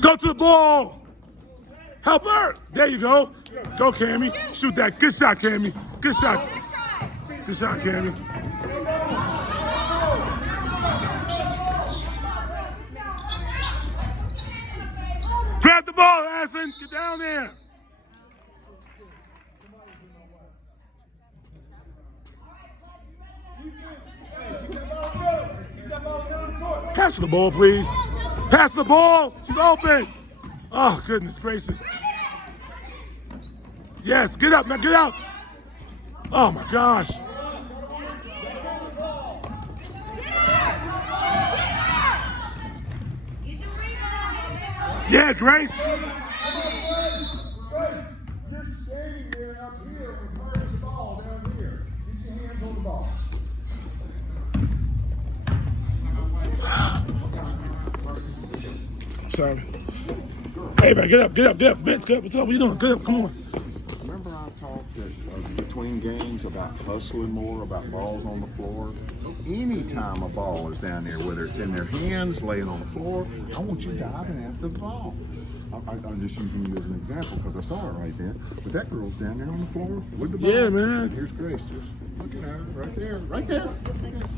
Go to the ball. Help her. There you go. Go, Cammy. Shoot that. Good shot, Cammy. Good shot. Good shot, Cammy. Grab the ball, Adison. Get down there. Pass the ball, please. Pass the ball. She's open. Oh, goodness gracious. Yes, get up, man, get up. Oh, my gosh. Yeah, Grace. You're standing there up here and where's the ball down here? Get your hands on the ball. Sorry. Hey, man, get up, get up, get up. Vince, get up. What's up? What you doing? Get up, come on. Remember I talked between games about hustling more, about balls on the floor? Anytime a ball is down there, whether it's in their hands, laying on the floor, I want you diving after the ball. I'm just using you as an example because I saw it right then. But that girl's down there on the floor with the ball. Yeah, man. And here's Grace just looking at her right there, right there.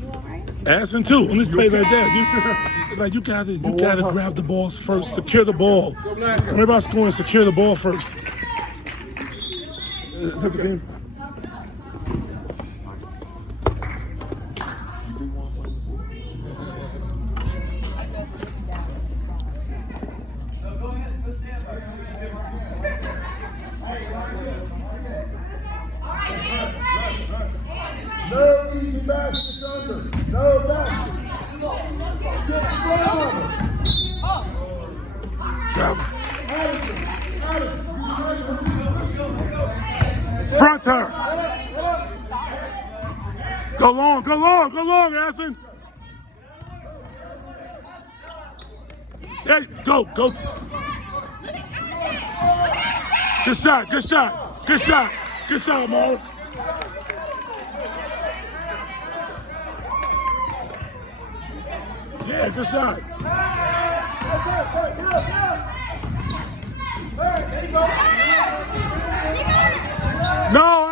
You all right? Adison too. On this play right there, you gotta grab the balls first. Secure the ball. Whenever about scoring, secure the ball first. Is that the game? No easy baskets under. No basket. Get in front of Travel. Front her. Go long, go long, go long, Adison. Hey, go. Good shot, good shot, good shot, good shot, Mo. Yeah, good shot. No,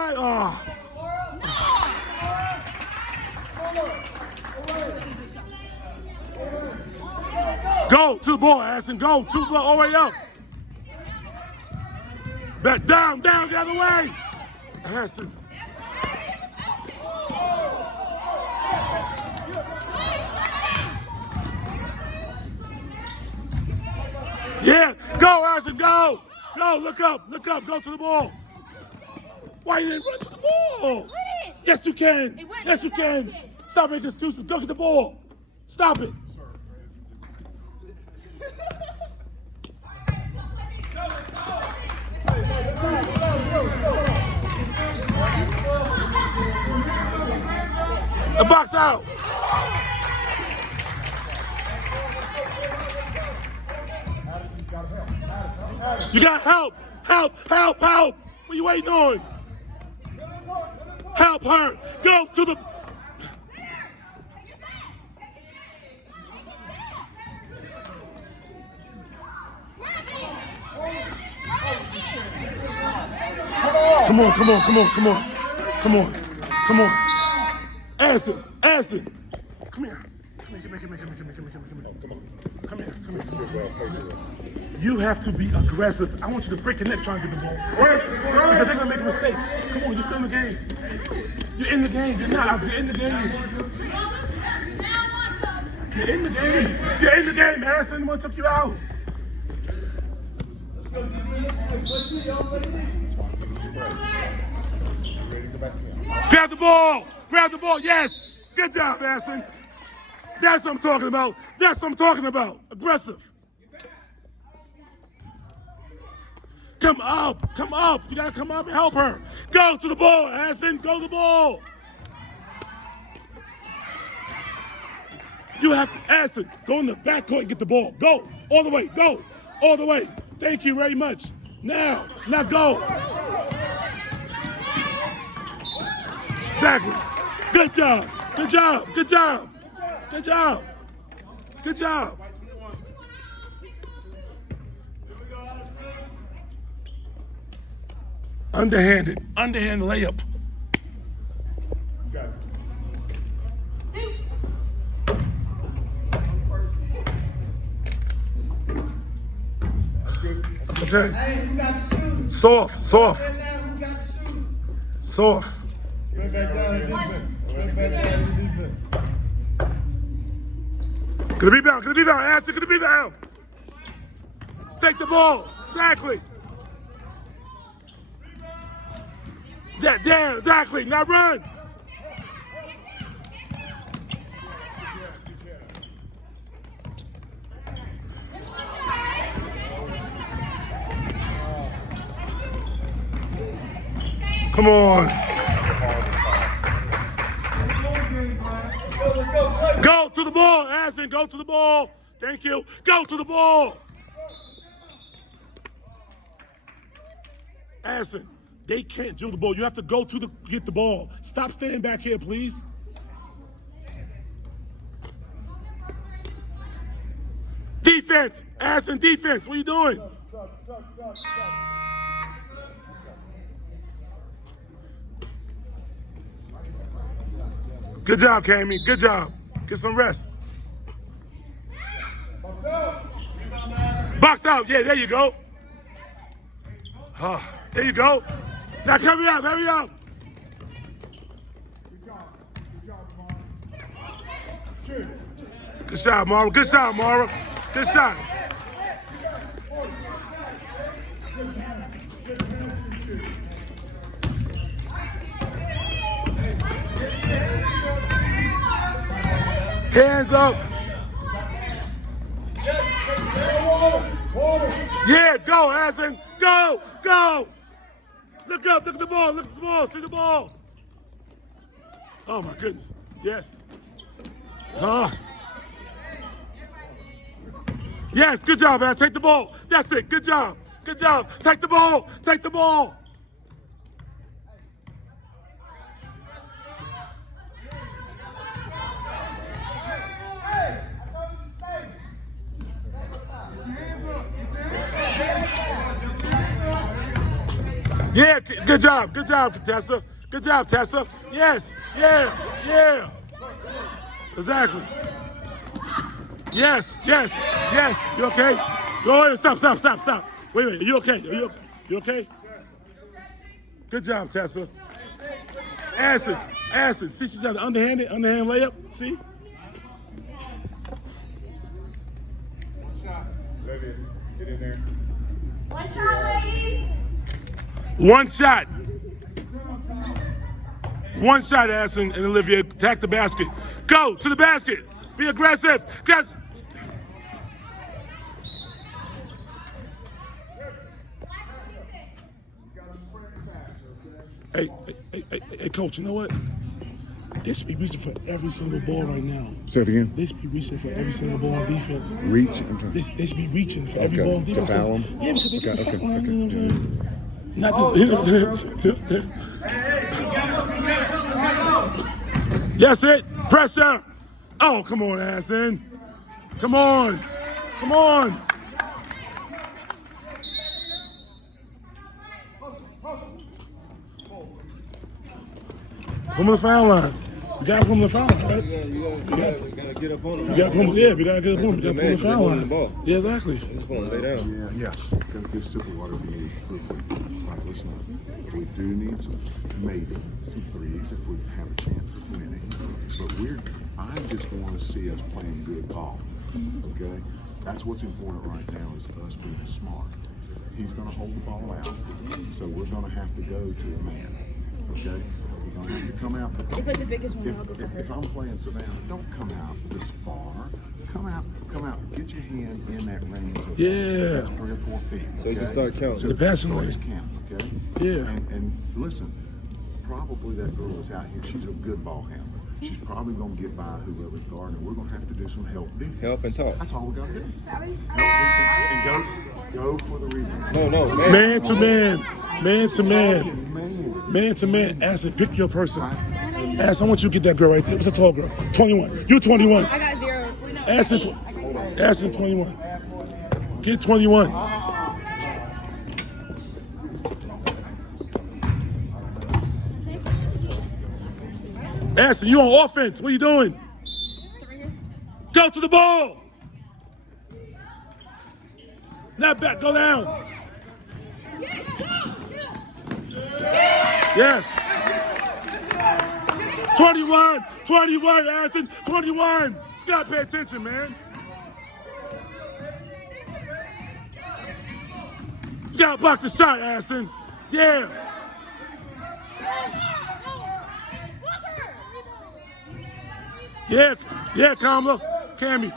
Go to the ball, Adison. Go to the ball, all the way up. Back down, the other way. Adison. Yeah, go, Adison, go. Go, look up, go to the ball. Why you didn't run to the ball? Yes, you can. Yes, you can. Stop making excuses. Go get the ball. Stop it. The box out. You got help. What are you waiting on? Help her. Go to the... Come on. Adison. Come here. You have to be aggressive. I want you to break your neck trying to get the ball. Because they're going to make a mistake. Come on, you're still in the game. You're in the game. You're not. You're in the game. You're in the game. You're in the game, Adison. What took you out? Grab the ball. Yes. Good job, Adison. That's what I'm talking about. Aggressive. Come up. You gotta come up and help her. Go to the ball, Adison. Go to the ball. You have to, Adison, go in the back court and get the ball. Go all the way. Thank you very much. Now go. Exactly. Good job. Underhanded layup. It's okay. Hey, who got the shoes? Soft. Who got the shoes? Soft. Bring back down the defense. Bring back down the defense. Get the rebound. Adison, get the rebound. Take the ball. Exactly. Yeah, exactly. Now run. Come on. Go to the ball, Adison. Go to the ball. Thank you. Go to the ball. Adison, they can't dribble the ball. You have to go to get the ball. Stop standing back here, please. Defense, Adison, defense. What are you doing? Good job, Cammy. Good job. Get some rest. Box out. Yeah, there you go. There you go. Now hurry up. Good shot, Mara. Good shot. Hands up. Yeah, go, Adison. Go. Look up, look at the ball, see the ball. Oh my goodness, yes. Yes, good job, man, take the ball. That's it, good job. Take the ball. Yeah, good job, Tessa. Good job, Tessa. Yes, yeah. Exactly. Yes. You okay? Go ahead, stop. Wait, are you okay? You okay? Good job, Tessa. Adison. See, she's got an underhand layup. See? Olivia, get in there. One shot, ladies. One shot, Adison and Olivia. Attack the basket. Go to the basket. Be aggressive. Hey, Coach, you know what? They should be reaching for every single ball right now. Say it again. They should be reaching for every single ball on defense. Reach. They should be reaching for every ball on To defense. foul them? Yeah, because they get the foul line, you know what I'm saying? Not just, Yes, it. Pressure. Oh, come on, Adison. Come on. Come on the foul line. You gotta come on the foul line, right? You gotta get up on him. We gotta come on the foul line. Yeah, exactly. Just want to lay down. Yes. Go get a sip of water if you need. All right, listen up. We do need some threes if we have a chance of winning. But I just want to see us playing good ball. Okay? That's what's important right now is us being smart. He's going to hold the ball out. So we're going to have to go to a man. Okay? We're going to have to come out. But the biggest one If I'm playing Savannah, don't come out this far. Come out. Get your hand in that range of 3 or 4 feet. Okay? So you can start counting. So The passing lane. count, okay? Yeah. And listen, probably that girl is out here. She's a good ball handler. She's probably going to get by whoever's guarding. We're going to have to do some help defense. Help and talk. That's all we got to do. Help defense and go for the rebound. No, Man to man. Man. Man to man. Adison, pick your person. Adison, I want you to get that girl right there. What's a tall girl? 21. You're 21. I got 0. Adison 21. Get 21. Adison, you on offense. What are you doing? Go to the ball. Not back. Go down. Yes. 21, Adison, 21. You gotta pay attention, man. You gotta block the shot, Adison. Yeah. Yeah, Kamala. Cammy.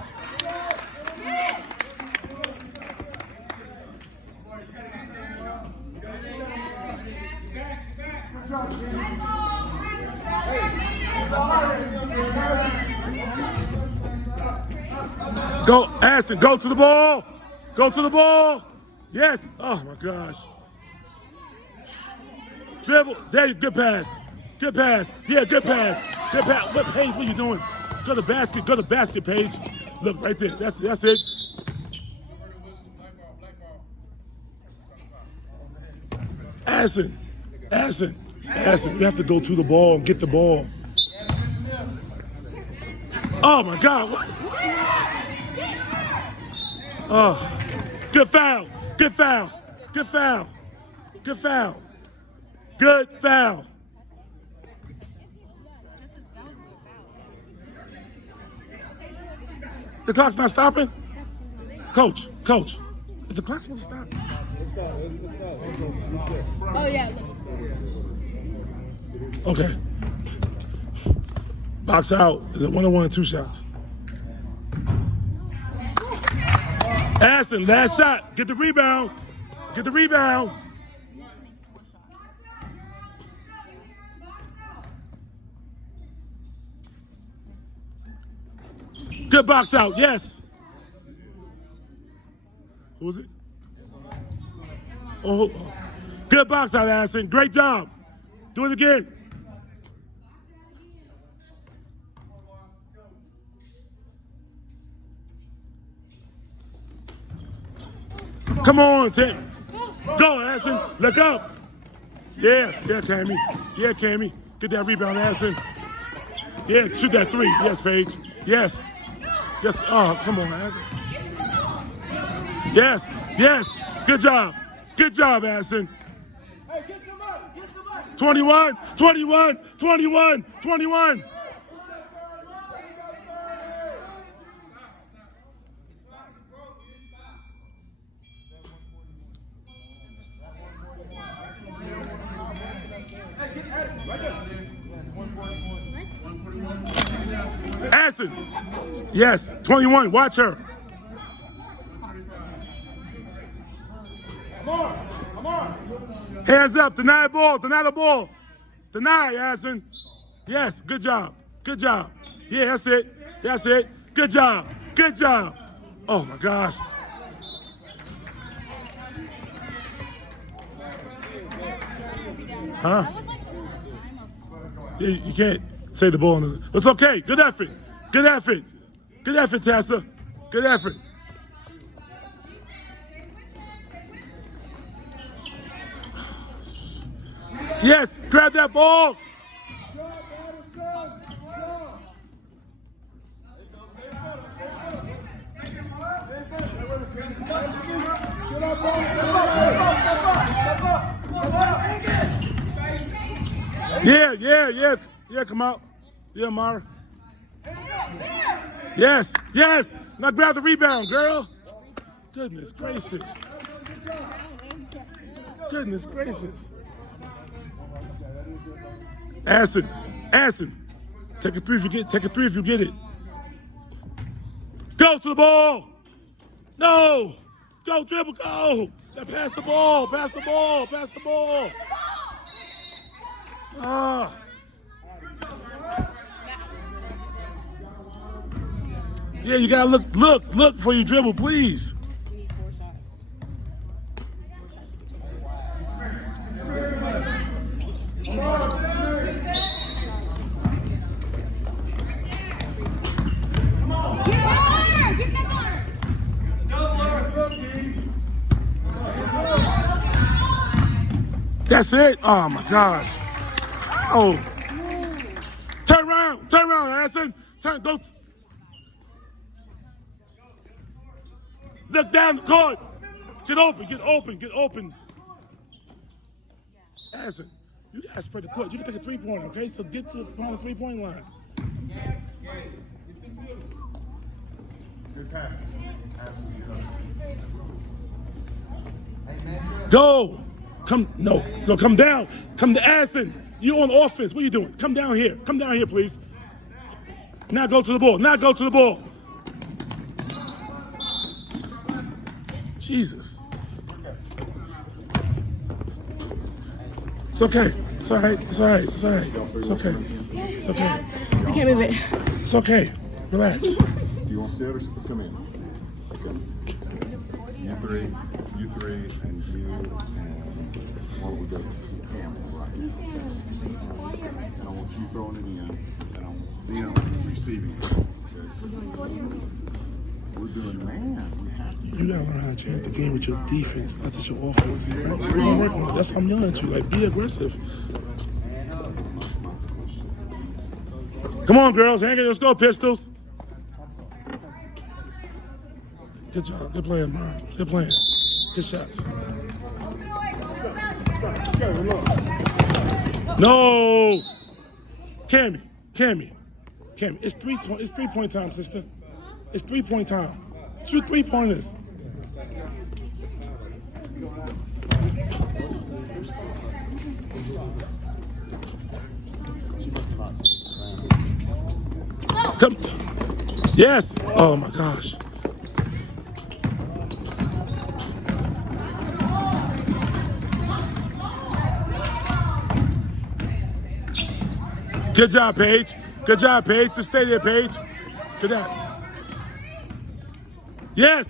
Go, Adison, go to the ball. Go to the ball. Yes. Oh, my gosh. Dribble. There you good pass. Good pass. Yeah, good pass. Good pass. What, Paige, what are you doing? Go to basket. Go to basket, Paige. Look, right there. That's it. Adison. You have to go to the ball and get the ball. Oh, my God. What? Oh, good foul. Good foul. Good foul. Good foul. Good foul. The clock's not stopping? Coach, is the clock supposed to stop? Let's stop. Oh, yeah. Okay. Box out. Is it 1-on-1 and 2 shots? Adison, last shot. Get the rebound. Get the rebound. Good box out. Yes. Who was it? Oh, good box out, Adison. Great job. Do it again. Come on, Tim. Go, Adison. Look up. Yeah, Cammy. Yeah, Cammy. Get that rebound, Adison. Yeah, shoot that 3. Yes, Paige. Yes. Oh, come on, Adison. Yes. Good job, Adison. Hey, get somebody. 21. Adison. Yes, 21. Watch her. Come on. Hands up. Deny the ball. Deny, Adison. Yes, good job. Yeah, that's it. Good job. Oh, my gosh. Huh? You can't say the ball. It's okay. Good effort, Tessa. Good effort. Yes, grab that ball. Yeah, come out. Yeah, Mara. Yes. Now grab the rebound, girl. Goodness gracious. Adison. Take a 3 if you get it. Go to the ball. No. Go dribble, go. Pass the ball. Ah. Yeah, you gotta look before you dribble, please. We need 4 shots. That's it. Oh my gosh. Oh. Turn around. Adison. Turn, don't. Look down the court. Get open, get open, get open. Adison, you gotta spread the court. You can take a three-pointer, okay? So get to the three-point line. Good passes. Go. Come down. Come to Adison. You on offense. What are you doing? Come down here. Come down here, please. Now go to the ball. Now go to the ball. Jesus. It's okay. It's all right. It's all right. It's all right. It's okay. It's okay. I can't move it. It's okay. Relax. You want to sit or come in? Okay. You three, and you, and what we go to Cam, right? And I want you throwing it in, and I want them receiving it. Okay? We're doing man. We have to. You gotta learn how to change the game with your defense, not just your offense. Right? We're gonna work on it. That's how I'm yelling at you. Like, be aggressive. Come on, girls. Hang it. Let's go, Pistols. Good job. Good playing, Brian. Good playing. Good shots. No. Cammy. It's 3-point time, sister. It's 3-point time. Shoot 3-pointers. Come. Yes. Oh my gosh. Good job, Paige. Good job, Paige. Just stay there, Paige. Good job. Yes.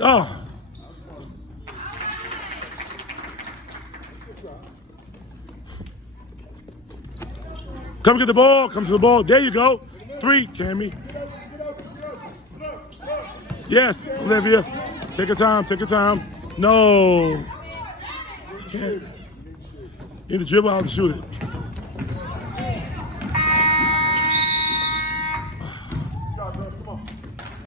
Oh. Come get the ball. Come to the ball. There you go. 3, Cammy. Yes, Olivia. Take your time. Take your time. No. You need to dribble out and shoot it.